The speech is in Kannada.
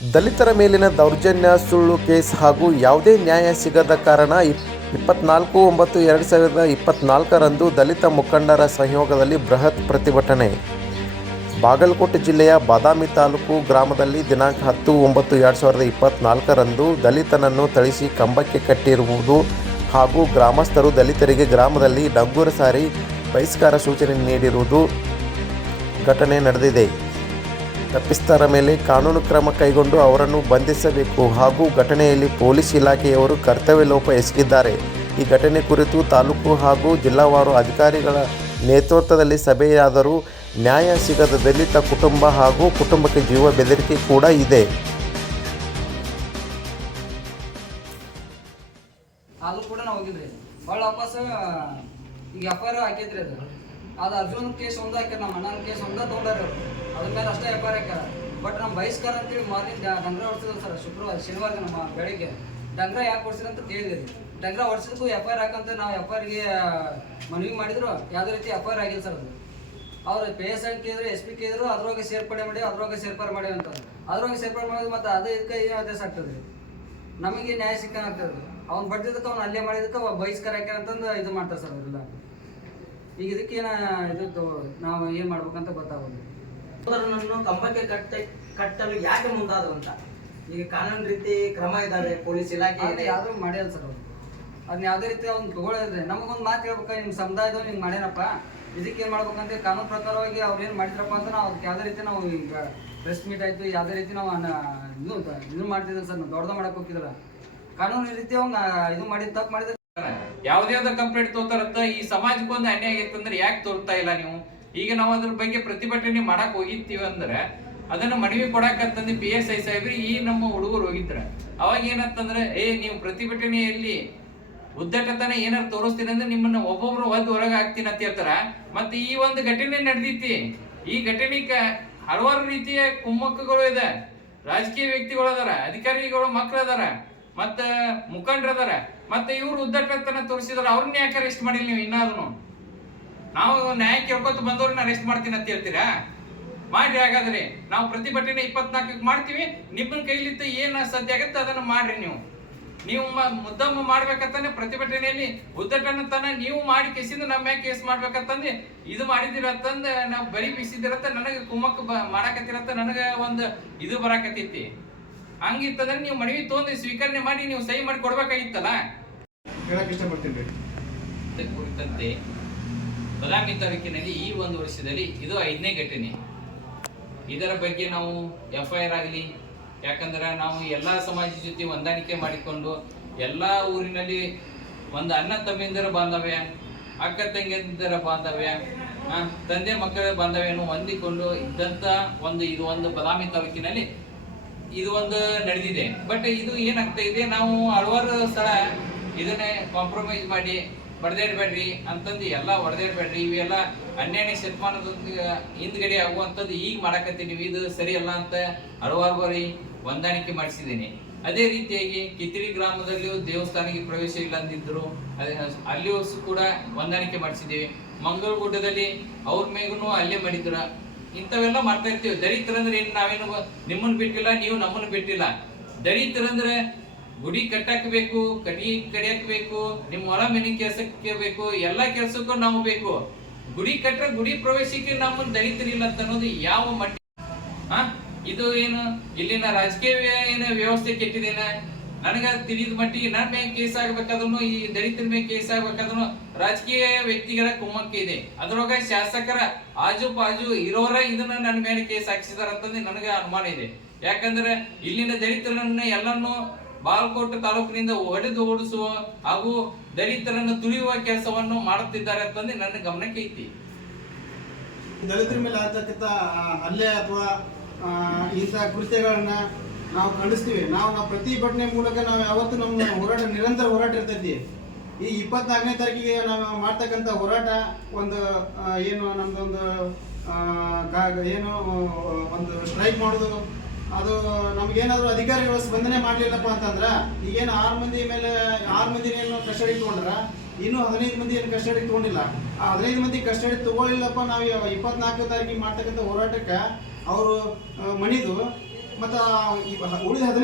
ದಲಿತರ ಮೇಲಿನ ದೌರ್ಜನ್ಯ, ಸುಳ್ಳು ಕೇಸ್ ಹಾಗೂ ಯಾವುದೇ ನ್ಯಾಯ ಸಿಗದ ಕಾರಣ ಇಪ್- ಇಪ್ಪತ್ನಾಲ್ಕು ಒಂಬತ್ತು ಎರಡು ಸಾವಿರದ ಇಪ್ಪತ್ನಾಲ್ಕರಂದು ದಲಿತ ಮುಖಂಡರ ಸಹಯೋಗದಲ್ಲಿ ಬೃಹತ್ ಪ್ರತಿಭಟನೆ. ಬಾಗಲಕೋಟೆ ಜಿಲ್ಲೆಯ ಬಾದಾಮಿ ತಾಲೂಕು ಗ್ರಾಮದಲ್ಲಿ ದಿನಾಂಕ ಹತ್ತು ಒಂಬತ್ತು ಎರಡು ಸಾವಿರದ ಇಪ್ಪತ್ನಾಲ್ಕರಂದು ದಲಿತನನ್ನು ಥಳಿಸಿ ಕಂಬಕ್ಕೆ ಕಟ್ಟಿರುವುದು ಹಾಗೂ ಗ್ರಾಮಸ್ಥರು ದಲಿತರಿಗೆ ಗ್ರಾಮದಲ್ಲಿ ಡಂಗೂರ ಸಾರಿ ಬಹಿಷ್ಕಾರ ಸೂಚನೆ ನೀಡಿರುವುದು ಘಟನೆ ನಡೆದಿದೆ. ತಪ್ಪಿಸ್ತರ ಮೇಲೆ ಕಾನೂನು ಕ್ರಮ ಕೈಗೊಂಡು ಅವರನ್ನು ಬಂಧಿಸಬೇಕು ಹಾಗೂ ಘಟನೆಯಲ್ಲಿ ಪೊಲೀಸ್ ಇಲಾಖೆಯವರು ಕರ್ತವ್ಯ ಲೋಪ ಎಸಗಿದ್ದಾರೆ. ಈ ಘಟನೆ ಕುರಿತು ತಾಲೂಕು ಹಾಗೂ ಜಿಲ್ಲಾವಾರು ಅಧಿಕಾರಿಗಳ ನೇತೃತ್ವದಲ್ಲಿ ಸಭೆಯಾದರೂ ನ್ಯಾಯ ಸಿಗದ ದಲಿತ ಕುಟುಂಬ ಹಾಗೂ ಕುಟುಂಬಕ್ಕೆ ಜೀವ ಬೆದರಿಕೆ ಕೂಡ ಇದೆ. ಕೂಡ ನಾವು ಹೋಗಿದ್ರಿ. ಭಾಳ ವಾಪಸ್ ಈಗ ಎಫ್ ಆರ್ ಹಾಕಿದ್ರಿ ಅದು. ಅದು ಅರ್ಜುನ್ ಕೇಸ್ ಒಂದ ಹಾಕ್ಯಾರ ನಮ್ಮ ಅಣ್ಣನ ಕೇಸ್ ಒಂದ ತೊಗೊಂಡಾರ ಅದ್ರ ಮೇಲೆ ಅಷ್ಟೇ ಆರ್ ಹಾಕ್ಯಾರ ಬಟ್ ನಮ್ಮ ಬಹಿಷ್ಕಾರ ಅಂತೇಳಿ ಮಾರ್ನಿಂಗ್ ಡಂಗ್ರ ಹೊಡ್ಸಿದ್ರು ಸರ್, ಶುಕ್ರವಾರ, ಶನಿವಾರ ನಮ್ಮ ಬೆಳಿಗ್ಗೆ. ಡಂಗ್ರ ಯಾಕೆ ಹೊಡ್ಸಿದ್ರು ಅಂತ ಕೇಳಿದ್ರಿ ಡಂಗ್ರ ಹೊಡ್ಸಿದ್ಕು ಎಫ್ ಐ ಆರ್ ಹಾಕಂತ ನಾವು ಎಫ್ ಆರ್ಗೆ ಮನವಿ ಮಾಡಿದ್ರು, ಯಾವುದೇ ರೀತಿ ಎಫ್ ಐ ಆಗಿಲ್ಲ ಸರ್ ಅದು. ಅವ್ರು ಪಿ ಎಸ್ ಐ ಕೇಳಿದ್ರು ಎಸ್ ಪಿ ಕೇಳಿದ್ರು, ಅದ್ರೊಳಗೆ ಸೇರ್ಪಡೆ ಮಾಡಿ ಅದ್ರೊಳಗೆ ಸೇರ್ಪಡೆ ಮಾಡಿ ಅಂತ ಅದ್ರೊಳಗೆ ಸೇರ್ಪಡೆ ಮಾಡಿದ್ರು ಮತ್ತೆ ಅದು ಇದಕ್ಕೆ ಏನು ಆದೇಶ ಆಗ್ತದೆ ನಮಗೆ ನ್ಯಾಯ ಸಿಕ್ಕಂಗಾಗ್ತದೆ ಅವ್ನು ಬಡ್ದಿದ್ದಕ್ಕೆ, ಅವ್ನು ಅಲ್ಲೇ ಮಾಡಿದಕ್ಕೆ ಬಹಿಷ್ಕಾರ ಹಾಕ್ಯಾರ ಅಂತಂದು ಇದು ಮಾಡ್ತಾರೆ ಸರ್ ಅವರೆಲ್ಲ. ಈಗ ಇದಕ್ಕೇನ ಇದು ನಾವು ಏನು ಮಾಡ್ಬೇಕಂತ ಗೊತ್ತಾಗೋದು ಸೋದರನನ್ನು ಕಂಬಕ್ಕೆ ಕಟ್ಟ ಕಟ್ಟಲು ಯಾಕೆ ಮುಂದಾದ್ರು ಅಂತ. ಈಗ ಕಾನೂನು ರೀತಿ ಕ್ರಮ ಇದಾವೆ ಪೊಲೀಸ್ ಇಲಾಖೆ ಯಾವ್ದು ಇದೆ. ಯಾರು ಸರ್ ಅವ್ರು. ಅದನ್ನ ಯಾವುದೇ ರೀತಿ ಅವ್ನು ತಗೊಳ್ಳೋದ್ರೆ ನಮಗೊಂದು ಮಾತು ಹೇಳ್ಬೇಕು ನಿಮ್ಮ ಸಮುದಾಯದವ್ರು ಹಿಂಗೆ ಮಾಡ್ಯಾನಪ್ಪ ಇದಕ್ಕೆ ಏನು ಮಾಡ್ಬೇಕಂತ ಕಾನೂನು ಪ್ರಕಾರವಾಗಿ ಅವ್ರು ಏನು ಮಾಡಿದ್ರಪ್ಪ ಅಂತ ನಾವು ಅದಕ್ಕೆ ಯಾವುದೇ ರೀತಿ ನಾವು ಈಗ ಪ್ರೆಸ್ ಮೀಟ್ ಆಯ್ತು ಯಾವುದೇ ರೀತಿ ನಾವು ಇದು ಇದು ಮಾಡ್ತಿದ್ದೀವಿ ಸರ್ ನಾವು ದೊಡ್ಡದ ಮಾಡಕ್ಕೆ ಹೋಗಿದ್ರಲ್ಲ ಕಾನೂನು ರೀತಿ ಅವ್ನ ಇದು ಮಾಡಿದ ತಪ್ಪು ಮಾಡಿದ ಯಾವ್ದೇ ಯಾವ್ದೋ ಕಂಪ್ಲೇಂಟ್ ತೋತಾರತ್ತ ಈ ಸಮಾಜಕ್ಕೆ ಒಂದು ಅನ್ಯಾಯ ಅಂದ್ರೆ ಯಾಕೆ ತೋರ್ತಾ ಇಲ್ಲ ನೀವು? ಈಗ ನಾವು ಅದ್ರ ಬಗ್ಗೆ ಪ್ರತಿಭಟನೆ ಮಾಡಕ್ ಹೋಗಿರ್ತೀವಿ ಅಂದ್ರೆ ಅದನ್ನ ಮನವಿ ಕೊಡಕತ್ತಂದು ಪಿ ಎಸ್ ಐ ಸಾಹೇಬ್ರಿ ಈ ನಮ್ಮ ಹುಡುಗರು ಹೋಗಿದ್ರ. ಅವಾಗ ಏನಂತಂದ್ರೆ, ಏ, ನೀವು ಪ್ರತಿಭಟನೆಯಲ್ಲಿ ಉದ್ದಟತನ ಏನಾರು ತೋರಿಸ್ತೀನಿ ಅಂದ್ರೆ ನಿಮ್ಮನ್ನ ಒಬ್ಬೊಬ್ರು ಒದ್ದು ಹೊರಗೆ ಹಾಕ್ತೀನಿ ಅಂತ ಹೇಳ್ತಾರ. ಮತ್ತೆ ಈ ಒಂದು ಘಟನೆ ನಡೆದಿತ್ತಿ ಈ ಘಟನೆಗೆ ಹಲವಾರು ರೀತಿಯ ಕುಮ್ಮಕ್ಕಗಳು ಇದೆ. ರಾಜಕೀಯ ವ್ಯಕ್ತಿಗಳು ಅದಾರ, ಅಧಿಕಾರಿಗಳು ಮಕ್ಳು ಅದಾರ, ಮತ್ತ ಮುಖಂಡರು ಅದಾರ. ಮತ್ತೆ ಇವ್ರು ಉದ್ದಟತನ ತೋರಿಸಿದ್ರೆ ಅವ್ರನ್ನ ಯಾಕೆ ಅರೆಸ್ಟ್ ಮಾಡಿಲ್ಲ ನೀವು ಇನ್ನಾದ್ರು ನಾವು ನ್ಯಾಯ ಕೇಳ್ಕೊತ ಬಂದವ್ರನ್ನ ಅರೆಸ್ಟ್ ಮಾಡ್ತೀನಿ ಅಂತ ಹೇಳ್ತೀರಾ? ಮಾಡ್ರಿ ಹಾಗಾದ್ರೆ. ನಾವು ಪ್ರತಿಭಟನೆ ಇಪ್ಪತ್ನಾಲ್ಕಕ್ಕೆ ಮಾಡ್ತೀವಿ. ನಿಮ್ಮ ಕೈಲಿದ್ದ ಏನು ಸದ್ಯ ಆಗತ್ತೆ ಅದನ್ನ ಮಾಡ್ರಿ ನೀವು. ನೀವು ಮುದ್ದಮ್ಮ ಮಾಡ್ಬೇಕಂತಾನೆ ಪ್ರತಿಭಟನೆಯಲ್ಲಿ ಉದ್ದಟನತನ ನೀವು ಮಾಡಿ ಕೇಸಿಂದ ನಮ್ಮ ಮ್ಯಾಗ ಕೇಸ್ ಮಾಡ್ಬೇಕಂತಂದು ಇದು ಮಾಡಿದಿರತ್ತಂದ ನಾವು ಬರಿ ಬೀಸಿದಿರತ್ತ ನನಗೆ ಕುಮ್ಮಕ್ಕ ಬ ಮಾಡಾಕತ್ತಿರತ್ತ ನನಗೆ ಒಂದು ಇದು ಬರಾಕತ್ತೈತಿ. ಹಂಗಿತ್ತಂದ್ರೆ ನೀವು ಮನವಿ ತೊಗೊಂಡು ಸ್ವೀಕರಣೆ ಮಾಡಿ ನೀವು ಸಹಿ ಮಾಡಿ ಕೊಡ್ಬೇಕಾಗಿತ್ತಲ್ಲ? ಹೇಳಕ್ ಇಷ್ಟಪಡ್ತೀನಿ ಕುರಿತಂತೆ ಬದಾಮಿ ತಾಲೂಕಿನಲ್ಲಿ ಈ ಒಂದು ವರ್ಷದಲ್ಲಿ ಇದು ಐದನೇ ಘಟನೆ. ಇದರ ಬಗ್ಗೆ ನಾವು ಎಫ್ ಐ ಆರ್ ಆಗಲಿ ಯಾಕಂದ್ರೆ ನಾವು ಎಲ್ಲ ಸಮಾಜದ ಜೊತೆ ಹೊಂದಾಣಿಕೆ ಮಾಡಿಕೊಂಡು ಎಲ್ಲ ಊರಿನಲ್ಲಿ ಒಂದು ಅಣ್ಣ ತಮ್ಮಿಂದರ ಬಾಂಧವ್ಯ ಅಕ್ಕ ತಂಗಿಯಂದರ ಬಾಂಧವ್ಯ ತಂದೆ ಮಕ್ಕಳ ಬಾಂಧವ್ಯವನ್ನು ಹೊಂದಿಕೊಂಡು ಇದ್ದಂತ ಒಂದು ಇದು ಒಂದು ಬದಾಮಿ ತಾಲೂಕಿನಲ್ಲಿ ಇದು ಒಂದು ನಡೆದಿದೆ. ಬಟ್ ಇದು ಏನಾಗ್ತಾ ಇದೆ, ನಾವು ಹಲವಾರು ಸ್ಥಳ ಇದನ್ನೇ ಕಾಂಪ್ರಮೈಸ್ ಮಾಡಿ, ಬಡ್ದಾಡ್ಬೇಡ್ರಿ ಅಂತಂದು ಎಲ್ಲ ಹೊಡೆದಾಡ್ಬೇಡ್ರಿ ಇವೆಲ್ಲ ಹನ್ನೆರಡನೇ ಶತಮಾನದ ಹಿಂದ್ಗಡೆ ಆಗುವಂಥದ್ದು ಈಗ ಮಾಡಕತ್ತೀವಿ. ಇದು ಸರಿ ಅಲ್ಲ ಅಂತ ಹಲವಾರು ಬಾರಿ ಹೊಂದಾಣಿಕೆ ಮಾಡಿಸಿದ್ದೀನಿ. ಅದೇ ರೀತಿಯಾಗಿ ಕಿತ್ತಿರಿ ಗ್ರಾಮದಲ್ಲಿಯೂ ದೇವಸ್ಥಾನಕ್ಕೆ ಪ್ರವೇಶ ಇಲ್ಲ ಅಂದಿದ್ರು ಅದೇ ಅಲ್ಲಿಯೂ ಕೂಡ ಹೊಂದಾಣಿಕೆ ಮಾಡಿಸಿದ್ದೀವಿ. ಮಂಗಳಗುಡ್ಡದಲ್ಲಿ ಅವ್ರ ಮೇಗೂ ಅಲ್ಲೇ ಮಾಡಿದ್ರ. ಇಂಥವೆಲ್ಲ ಮಾಡ್ತಾ ಇರ್ತೀವಿ. ದಲಿತರಂದ್ರೆ ಏನು ನಾವೇನು ನಿಮ್ಮನ್ನು ಬಿಟ್ಟಿಲ್ಲ, ನೀವು ನಮ್ಮನ್ನು ಬಿಟ್ಟಿಲ್ಲ. ದಲಿತರಂದ್ರೆ ಗುಡಿ ಕಟ್ಟಕ್ ಬೇಕು ಕಡಿ ಕಡಿಯಕ್ ಬೇಕು ನಿಮ್ಮ ಹೊಲ ಮನೆ ಕೆಲ್ಸಕ್ಕೆ ಬೇಕು, ಎಲ್ಲಾ ಕೆಲ್ಸಕ್ಕೂ ನಾವು ಬೇಕು. ಗುಡಿ ಕಟ್ಟರೆ ಗುಡಿ ಪ್ರವೇಶಕ್ಕೆ ನಮ್ಮನ್ನು ದಲಿತರಿಲ್ಲ ಅಂತ ಅನ್ನೋದು ಯಾವ ಮಟ್ಟ? ಇದು ಏನು ಇಲ್ಲಿನ ರಾಜಕೀಯ ಏನು ವ್ಯವಸ್ಥೆ ಕೆಟ್ಟಿದೇನ? ನನಗ ತಿಳಿದ ಮಟ್ಟಿಗೆ ನನ್ನ ಮೇಲೆ ಕೇಸ್ ಆಗ್ಬೇಕಾದ್ರೂ ಈ ದಲಿತರ ಮೇಲೆ ಕೇಸ್ ಆಗ್ಬೇಕಾದ್ರೂ ರಾಜಕೀಯ ವ್ಯಕ್ತಿಗಳ ಕುಮ್ಮಕ್ಕೆ ಇದೆ. ಅದ್ರೊಳಗ ಶಾಸಕರ ಆಜು ಬಾಜು ಇರೋರ ಇದನ್ನ ನನ್ನ ಮೇಲೆ ಕೇಸ್ ಹಾಕಿಸಿದಾರ ಅಂತಂದು ನನಗೆ ಅನುಮಾನ ಇದೆ. ಯಾಕಂದ್ರೆ ಇಲ್ಲಿನ ದಲಿತರನ್ನ ಎಲ್ಲನ್ನು ಬಾಲ್ಕೋಟ್ ತಾಲೂಕಿನಿಂದ ಹೊಡೆದು ಓಡಿಸುವ ಹಾಗೂ ದಲಿತರನ್ನು ತುಳಿಯುವ ಕೆಲಸವನ್ನು ಮಾಡುತ್ತಿದ್ದಾರೆ ಅಂತಂದು ನನ್ನ ಗಮನಕ್ಕೆ ಐತಿ. ದಲಿತರ ಮೇಲೆ ಆಗ್ತಕ್ಕಂಥ ಹಲ್ಲೆ ಅಥವಾ ಇಂತಹ ಕೃತ್ಯಗಳನ್ನ ನಾವು ಖಂಡಿಸ್ತೀವಿ. ನಾವು ನಾವು ಪ್ರತಿಭಟನೆ ಮೂಲಕ ನಾವು ಯಾವತ್ತು ನಮ್ಮ ಹೋರಾಟ ನಿರಂತರ ಹೋರಾಟ ಇರ್ತೈತಿ ಈ ಇಪ್ಪತ್ನಾಲ್ಕನೇ ತಾರೀಕಿಗೆ ನಾವು ಮಾಡ್ತಕ್ಕಂಥ ಹೋರಾಟ ಒಂದು ಏನು ನಮ್ದೊಂದು ಏನು ಒಂದು ಸ್ಟ್ರೈಕ್ ಮಾಡೋದು, ಅದು ನಮ್ಗೇನಾದ್ರೂ ಅಧಿಕಾರಿಗಳು ಸ್ಪಂದನೆ ಮಾಡಲಿಲ್ಲಪ್ಪ ಅಂತಂದ್ರೆ, ಈಗೇನು ಆರು ಮಂದಿ ಮೇಲೆ, ಆರು ಮಂದಿ ಏನು ಕಸ್ಟಡಿ ತಗೊಂಡ್ರ, ಇನ್ನು ಹದಿನೈದು ಮಂದಿ ಏನು ಕಸ್ಟಡಿ ತೊಗೊಂಡಿಲ್ಲ. ಆ ಹದಿನೈದು ಮಂದಿ ಕಸ್ಟಡಿ ತಗೊಳ್ಳಿಲ್ಲಪ್ಪ ನಾವು ಇಪ್ಪತ್ನಾಲ್ಕು ತಾರೀಕಿಗೆ ಮಾಡ್ತಕ್ಕಂಥ ಹೋರಾಟಕ್ಕೆ ಅವರು ಮಣಿದು ಮತ್ತು ಈ ಉಳಿದ ಹದಿನೈದು